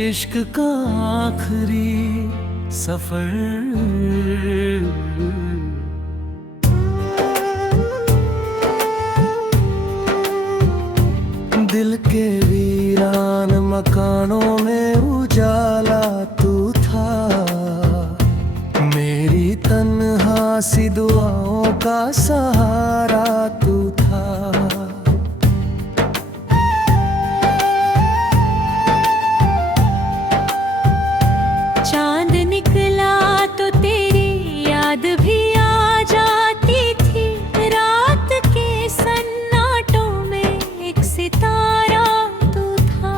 इश्क का आखिरी सफर। दिल के वीरान मकानों में उजाला तू था, मेरी तन्हा सी दुआओं का सहारा तू था। चांद निकला तो तेरी याद भी आ जाती थी, रात के सन्नाटों में एक सितारा तू था।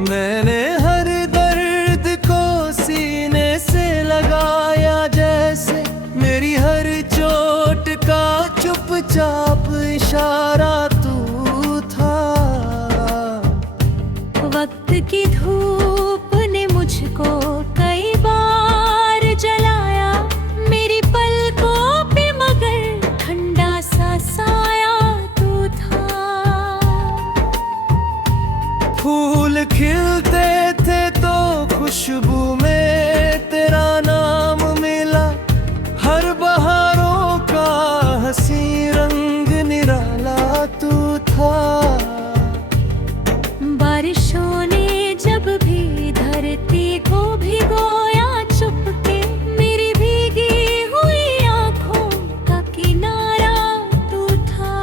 मैंने हर दर्द को सीने से लगाया, जैसे मेरी हर चोट का चुपचाप इशारा तू था। वक्त की धूप ने मुझको कई बार जलाया, मेरी पलकों पे मगर ठंडा सा साया तू था। फूल खिलते थे तो खुशबू में तेरा नाम मिला, हर बहारों का हंसी रंग निराला तू था। बारिशों ने जब भी धरती को भिगोया चुपके, मेरी भीगी हुई आंखों का किनारा तू था।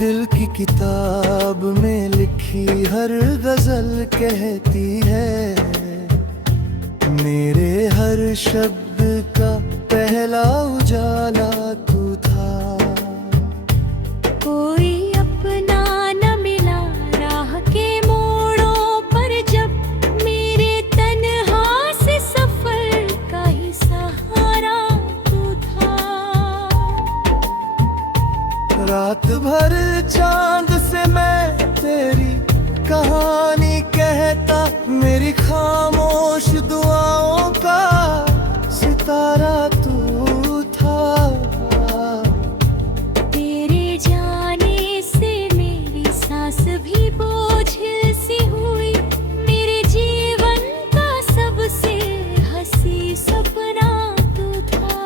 दिल की किताब में लिखी हर गजल कहती है, मेरे हर शब्द का पहला उजाला तू था। कोई अपना न मिला राह के मोड़ों पर, जब मेरे तन्हा से सफर का ही सहारा तू था। रात भर चांद से मैं तेरी कहानी कहता, मेरी खामोश दुआओं का सितारा तू था। तेरे जाने से मेरी सांस भी बोझिल सी हुई, मेरे जीवन का सबसे हंसी सपना तू था।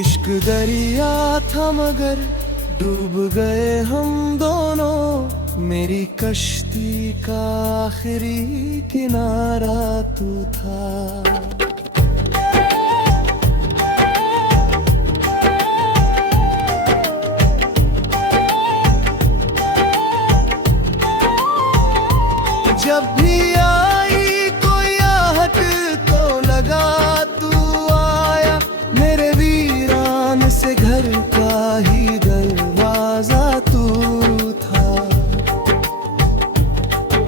इश्क दरिया था मगर डूब गए हम दोनों, मेरी कश्ती का आखिरी किनारा तू था। जब भी आई कोई आहट तो लगा तू आया, मेरे वीरान से घर का ही दरवाजा तू था।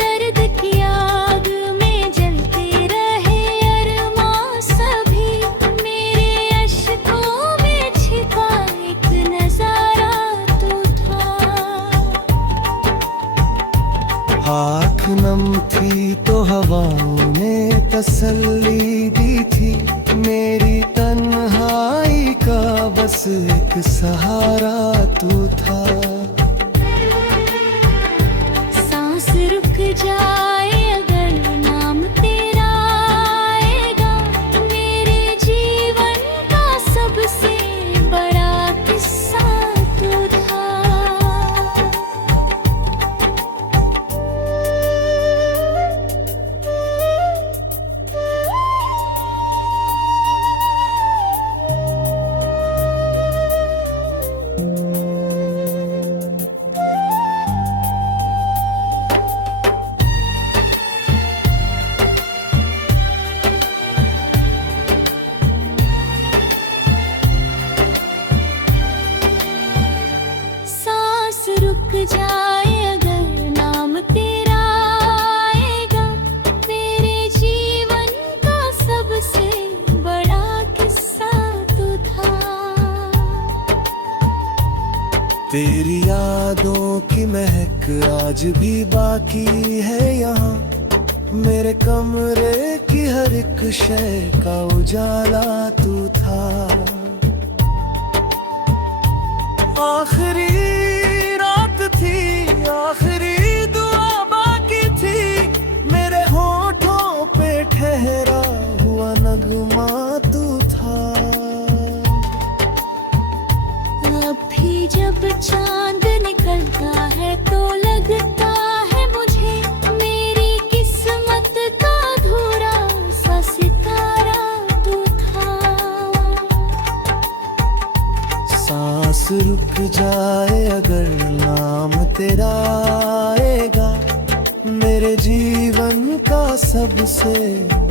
दर्द की आग में जलते रहे अरमां सभी, मेरे अश्कों में छिपा एक नजारा तू था। आँख नम थी तो हवाओं ने तसल्ली दी थी, मेरी तन्हाई का बस एक सहारा तू था। सांस रुक जाए अगर नाम तेरा आएगा, मेरे जीवन का सबसे बड़ा किस्सा तू था। सांस रुक जाए अगर नाम तेरा आएगा, मेरे जीवन का सबसे बड़ा किस्सा तू था। तेरी यादों की महक आज भी बाकी है यहाँ, मेरे कमरे की हर एक शय का उजाला तू था। आखिर जब चांद निकलता है तो लगता है मुझे मेरी किस्मत का अधूरा सा सितारा तू था। सांस रुक जाए अगर नाम तेरा आएगा, मेरे जीवन का सबसे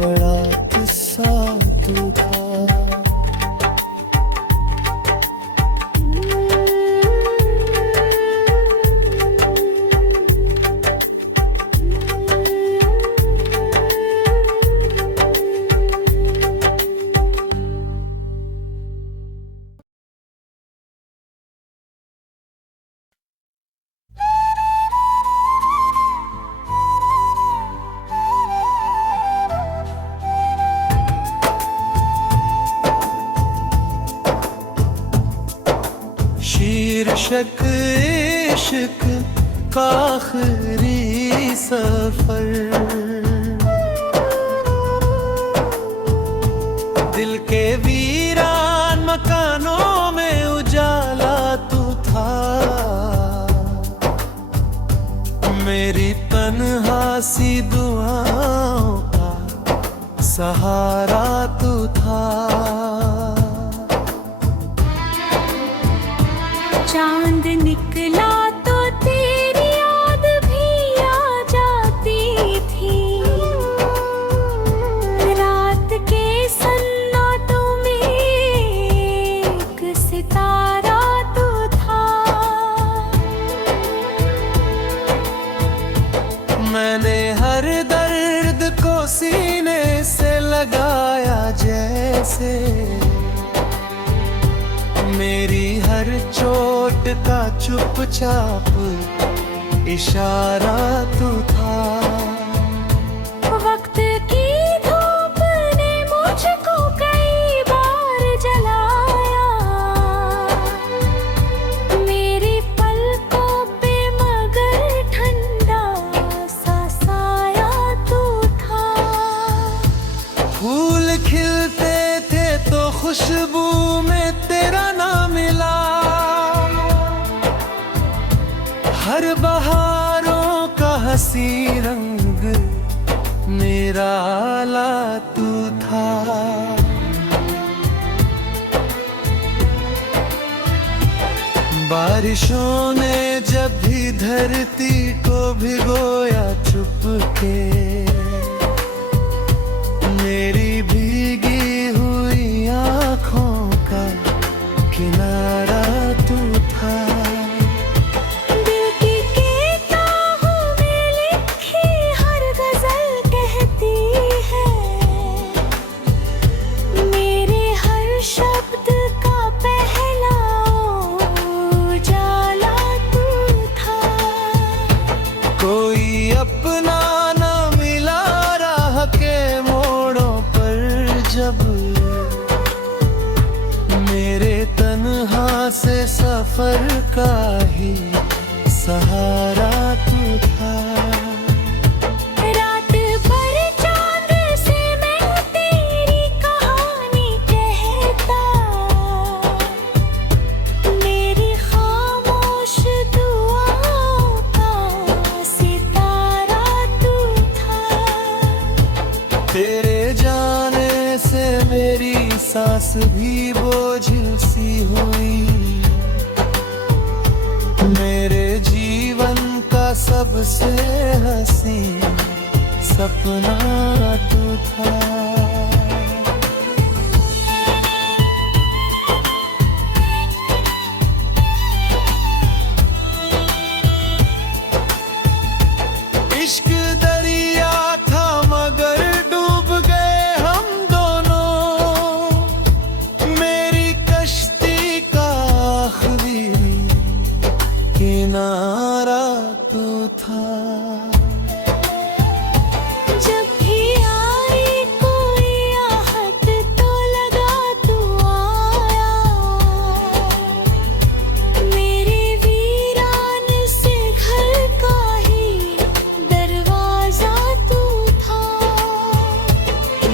बड़ा किस्सा तू था। शीर्षक इश्क का आखिरी सफर, दिल के वीरान मकानों में उजाला तू था। मेरी तन्हा सी दुआओं का सहारा तू था। चांद निकला तो तेरी याद भी आ जाती थी, रात के सन्नाटों में एक सितारा तू था। मैंने हर दर्द को सीने से लगाया जैसे, मेरी हर चोट का चुपचाप इशारा तू था। वक्त की धूप ने मुझको कई बार जलाया, मेरी पलकों पे मगर ठंडा सा साया तू था। फूल खिलते थे तो खुशबू में तेरा नाम मिला, हर बहारों का हंसी रंग मेरा आला तू था। बारिशों ने जब भी धरती को भिगोया चुपके, मेरी भीगी हुई आँखों का किनारा तू था। दिल की किताबों में लिखी हर गजल कहती है, मेरे हर शब्द का पहला उजाला तू था। कोई अपना न मिला राह के मोड़ों पर जब, मेरे तन्हा से सफर का ही सहारा तू था। रात भर चांद से मैं तेरी कहानी कहता, मेरी खामोश दुआओं का सितारा तू था। तेरे जाने से मेरी सांस भी बोझिल सी हुई, मेरे जीवन का सबसे हसीन सपना तू था। इश्क दरिया था मगर डूब गए हम दोनों, मेरी कश्ती का आखिरी किनारा तू था। जब भी आई कोई आहट तो लगा तू आया, मेरे वीरान से घर का ही दरवाजा तू था।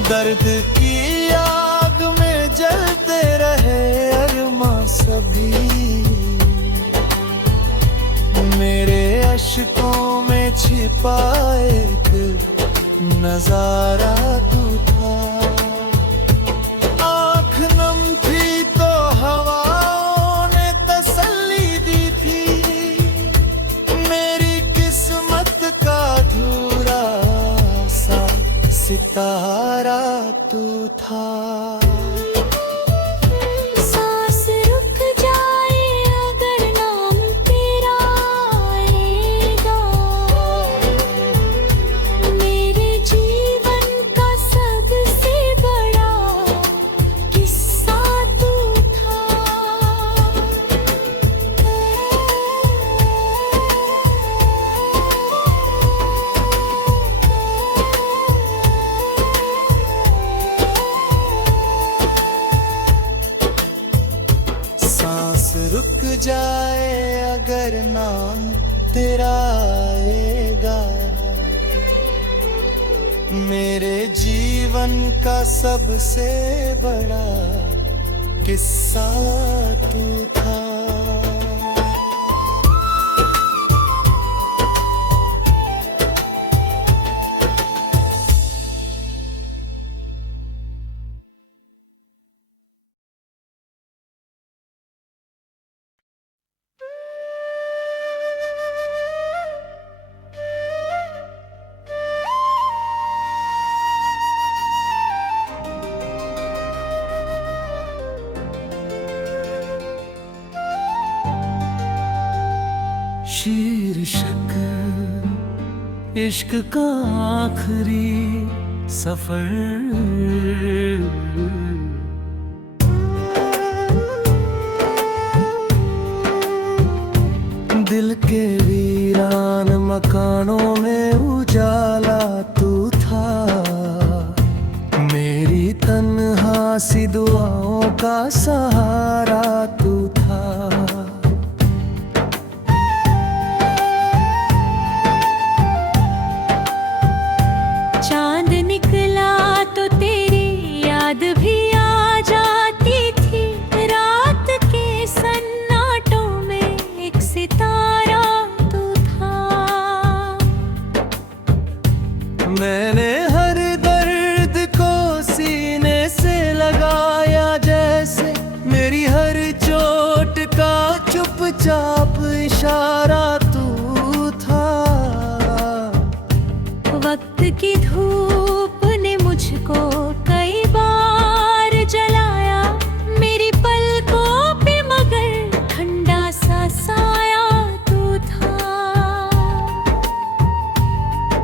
दर्द की आग में जलते रहे अरमां सभी, छिपा एक नजारा तू था। आँख नम थी तो हवाओं ने तसल्ली दी थी, मेरी किस्मत का अधूरा सा सितारा तू था। सांस रुक जाए अगर नाम तेरा आएगा, मेरे जीवन का सबसे बड़ा किस्सा तू था। सांस रुक जाए अगर नाम तेरा आएगा, मेरे जीवन का सबसे बड़ा किस्सा तू था। शीर्षक इश्क का आखिरी सफर। दिल के वीरान मकानों में उजाला तू था, मेरी तन्हा सी दुआओं का सहारा तू था। चांद निकला तो तेरी याद भी आ जाती थी, रात के सन्नाटों में एक सितारा तू था। मैंने हर दर्द को सीने से लगाया, जैसे मेरी हर चोट का चुपचाप इशारा तू था। वक्त की धूप ने मुझको कई बार जलाया, मेरी पलकों पे मगर ठंडा सा साया तू था।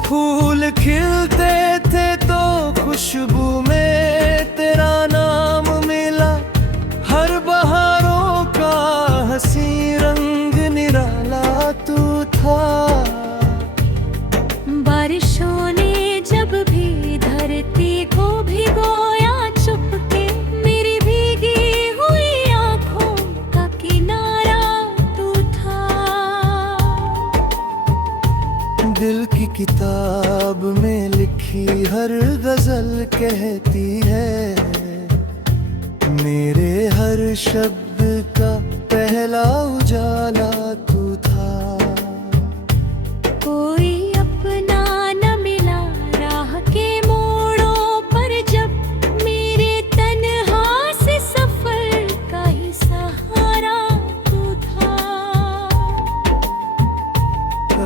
फूल खिलते थे तो खुशबू में तेरा नाम मिला, हर बहारों का हंसी रंग निराला तू था। बारिशों ने जब भी धरती को भिगोया चुपके, मेरी भीगी हुई आंखों का किनारा तू था। दिल की किताब में लिखी हर गजल कहती है, मेरे हर शब्द का पहला उजाला तू था। कोई अपना न मिला राह के मोड़ों पर, जब मेरे तन्हा से सफर का ही सहारा तू था।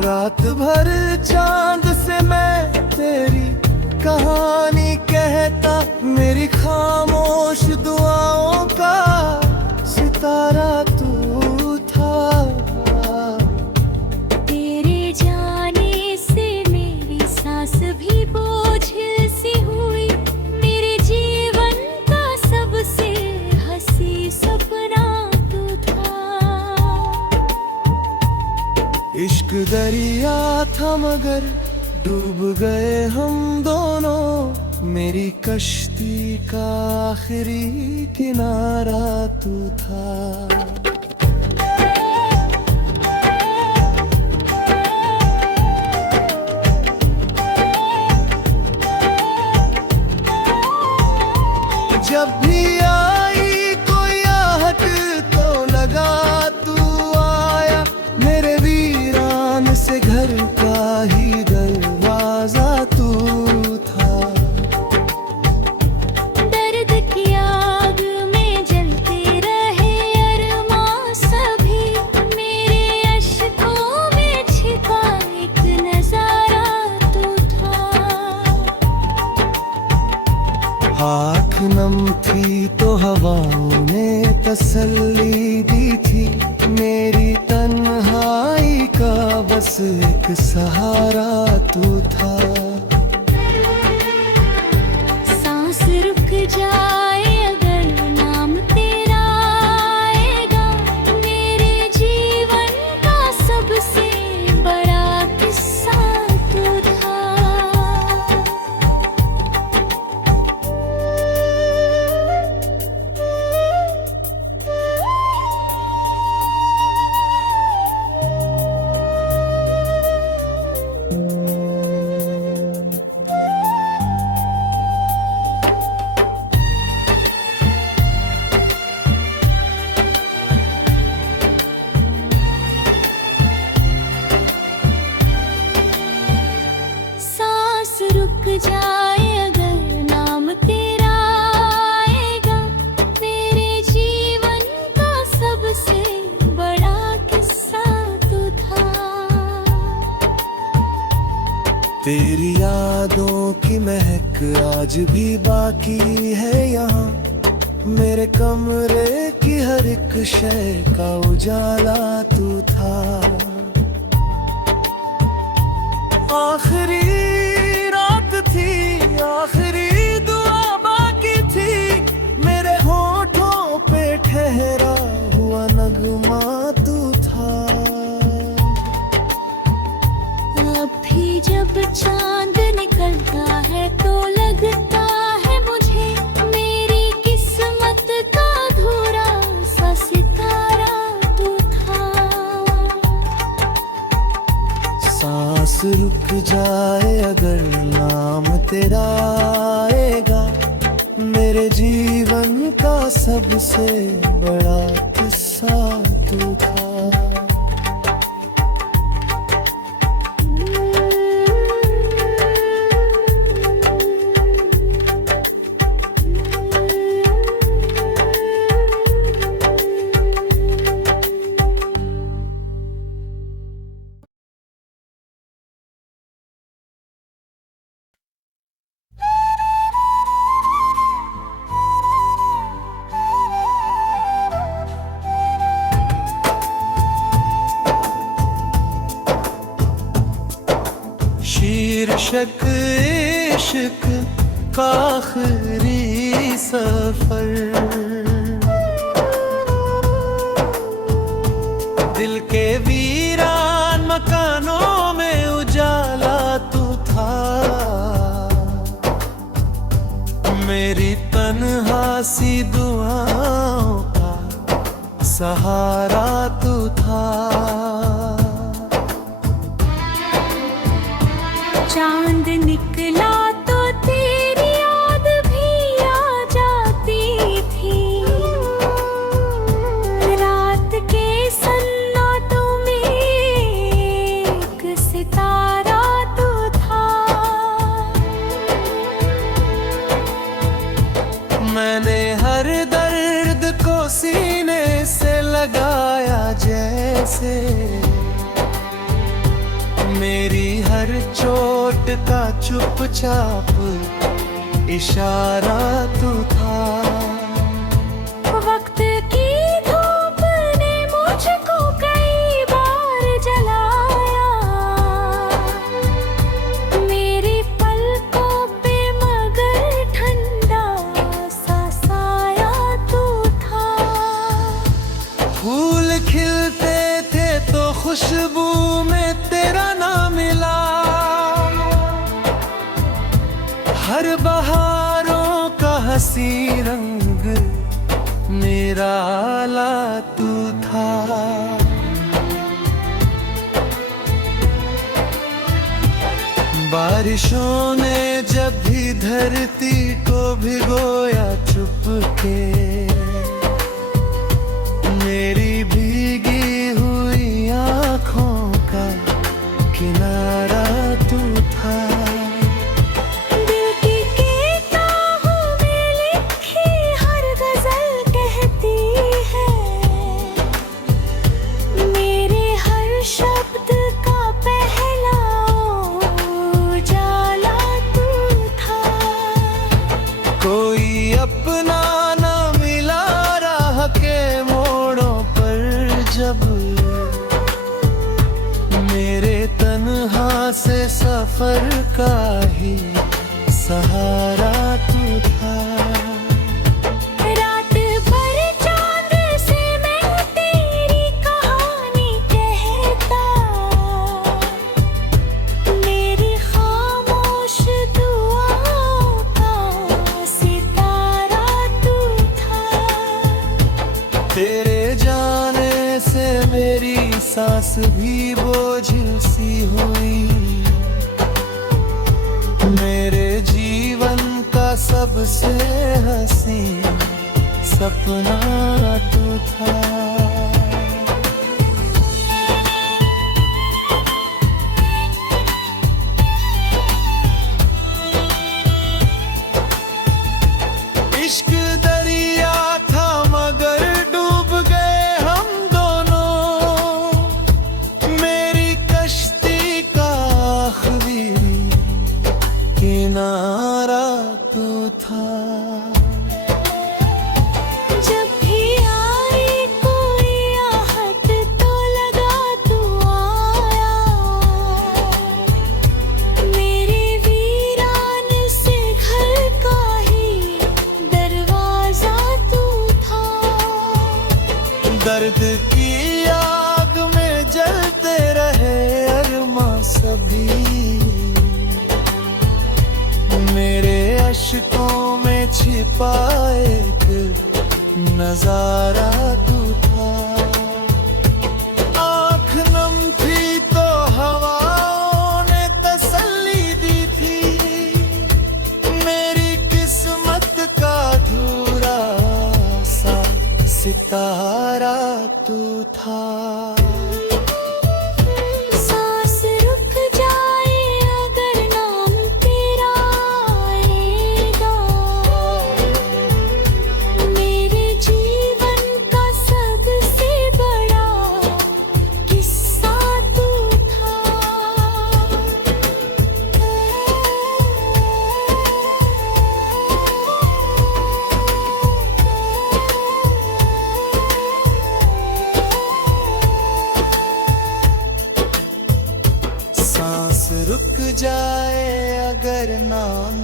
रात भर चांद से मैं तेरी कहानी कहता, मेरी खामोश दुआओं का सितारा तू था। तेरे जाने से मेरी सांस भी बोझिल सी हुई, मेरे जीवन का सबसे हंसी सपना तू था। इश्क दरिया था मगर डूब गए हम दोनों, मेरी कश्ती का आखिरी किनारा तू था। जब भी आई कोई आहट तो लगा तू आया, मेरे वीरान से घर का ही एक सहारा तू था। सांस रुक जाए अगर नाम तेरा आएगा, मेरे जीवन का सबसे बड़ा किस्सा तू था। सांस रुक जाए अगर नाम तेरा आएगा, मेरे जीवन का सबसे बड़ा किस्सा तू था। तेरी यादों की महक आज भी बाकी है यहाँ, मेरे कमरे की हर एक शय का उजाला तू था। आखिरी रात थी, आखिरी दुआ बाकी थी, मेरे होठों पे ठहरा हुआ नगमा तू था। अब भी जब चांद निकलता है तो लगता है मुझे, मेरी किस्मत का अधूरा सा सितारा तू था। सांस रुक जाए अगर नाम तेरा आएगा, मेरे जीवन का सबसे बड़ा किस्सा तू था। शीर्षक इश्क का आखिरी सफर, दिल के वीरान मकानों में उजाला तू था। मेरी तन्हा सी दुआओं का सहारा तू था। चांद निकला तो तेरी याद भी आ जाती थी, रात के सन्नाटों में एक सितारा तू था। मैंने हर दर्द को सीने से लगाया जैसे, मेरी हर चोट का चुपचाप इशारा तू था। वक्त की धूप ने मुझको कई बार जलाया, मेरी पलकों पे मगर ठंडा सा साया तू था। फूल खिलते थे तो खुशबू में तेरा नाम मिला, हर बहारों का हंसी रंग निराला तू था। बारिशों ने जब भी धरती को भिगोया चुपके, मेरी भीगी हुई आँखों का किनारा तू था। दिल की किताबों में लिखी हर गजल कहती है, मेरे हर शब्द का पहला उजाला तू था। कोई अपना न मिला राह के मोड़ों पर, जब मेरे तन्हा सफर का ही सहारा तू था। रात भर चांद से मैं तेरी कहानी कहता, मेरी खामोश दुआओं का सितारा तू था। तेरे जाने से मेरी सांस भी बोझिल सी हुई। मेरे जीवन का सबसे हसीन सपना तू था। इश्क दरिया था मगर डूब गए हम दोनों। मेरी कश्ती का आखिरी किनारा तू था। जब भी आई कोई आहट तो लगा तू आया, मेरे वीरान से घर का ही दरवाजा तू था। दर्द की आग में जलते रहे अरमां सभी। मेरे अश्कों में छिपा एक नजारा तू था। आँख नम थी तो हवाओं ने तसल्ली दी थी। मेरी किस्मत का अधूरा सा सितारा तू था। सांस रुक जाए अगर नाम तेरा आएगा, मेरे जीवन का सबसे बड़ा किस्सा तू था। सांस रुक जाए अगर नाम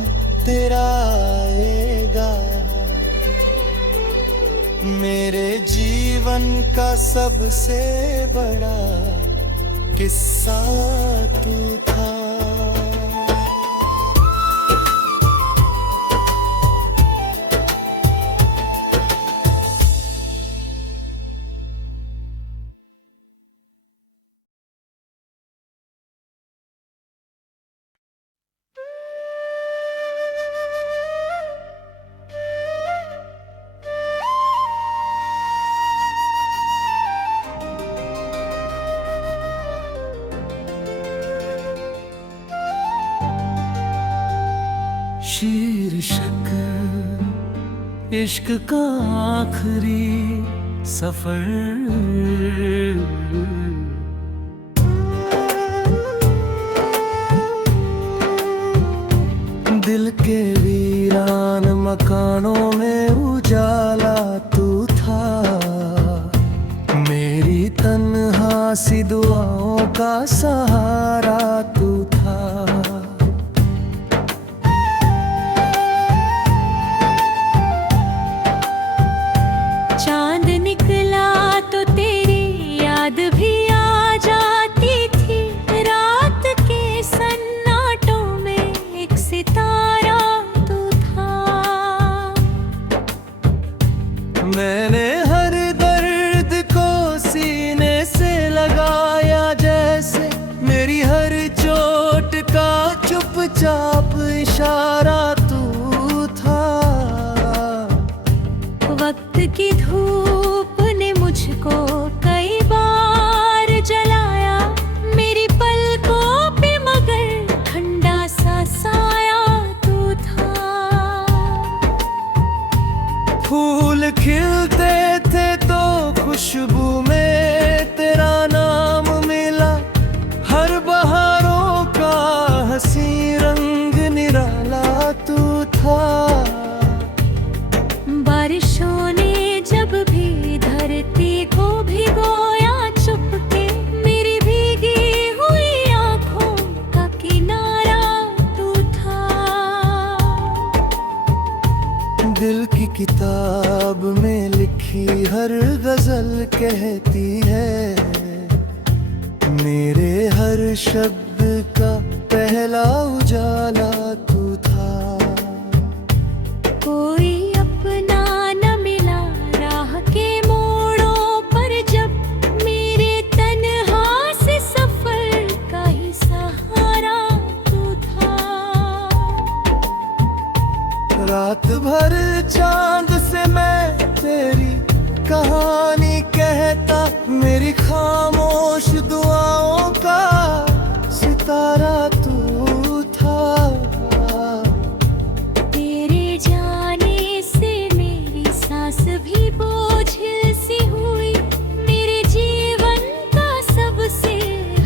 तेरा आएगा, मेरे जीवन का सबसे बड़ा किस्सा तू था। शीर्षक इश्क का आखिरी सफर। दिल के वीरान मकानों में उजाला तू था। मेरी तन्हा सी दुआओं का सहारा तू था। चांद निकला तो तेरी याद भी आ जाती थी। रात के सन्नाटों में एक सितारा तू था। मैंने हर दर्द को सीने से लगाया, जैसे मेरी हर चोट का कहती है, मेरे हर शब्द का पहला उजाला तू था। कोई अपना न मिला राह के मोड़ों पर, जब मेरे तन्हा से सफर का ही सहारा तू था। रात भर चांद से मैं तेरी कहानी कहता, मेरी खामोश दुआओं का सितारा तू था। तेरे जाने से मेरी सांस भी बोझिल सी हुई, मेरे जीवन का सबसे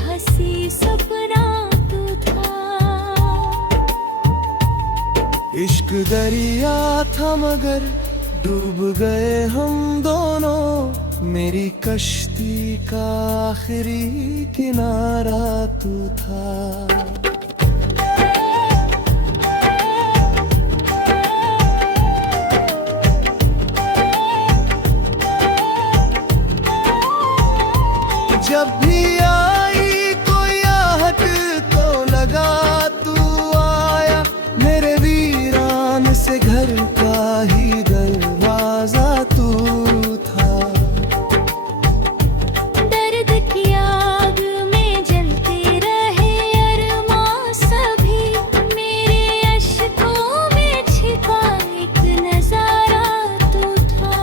हंसी सपना तू था। इश्क दरिया था मगर डूब गए हम दोनों, मेरी कश्ती का आखिरी किनारा तू था। जब भी आई कोई आहट तो लगा तू आया, मेरे वीरान से घर का ही दरवाजा तू था। दर्द की आग में जलते रहे अरमां सभी, मेरे अश्कों में छिपा एक नजारा तू था।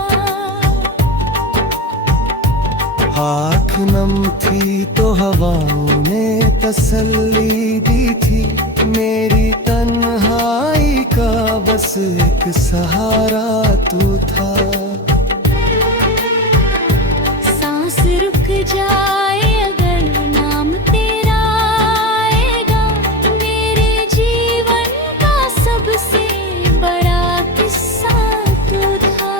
आँख नम थी तो हवाओं ने तसल्ली दी थी, मेरी तन्हाई का बस एक सहारा तू था। सांस रुक जाए अगर नाम तेरा आएगा, मेरे जीवन का सबसे बड़ा किस्सा तू था।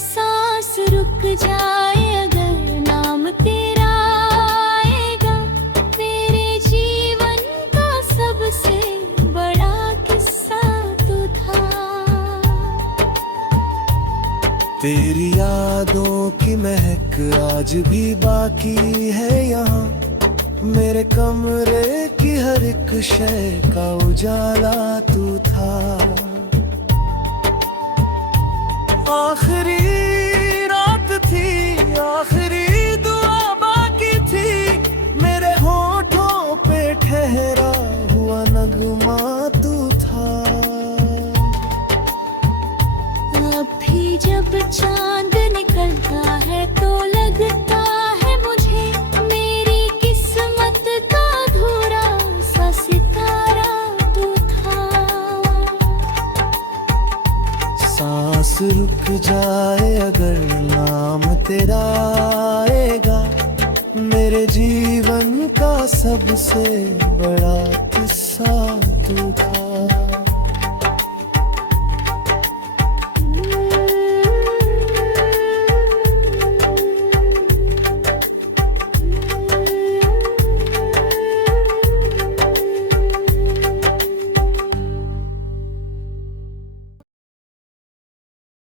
सांस रुक जाए अगर नाम तेरा आएगा, मेरे जीवन का सबसे बड़ा किस्सा तू था। तेरी यादों की महक आज भी बाकी है यहाँ, मेरे कमरे की हर एक शय का उजाला तू था। आखिरी रात थी, आखिरी दुआ बाकी थी, मेरे होठों पे ठहरा हुआ नगमा तू था। अब भी जब चांद निकलता है तो लगता है मुझे, मेरी किस्मत का अधूरा सा सितारा तू था। सांस रुक जाए अगर नाम तेरा आएगा, मेरे जीवन का सबसे बड़ा किस्सा तू था।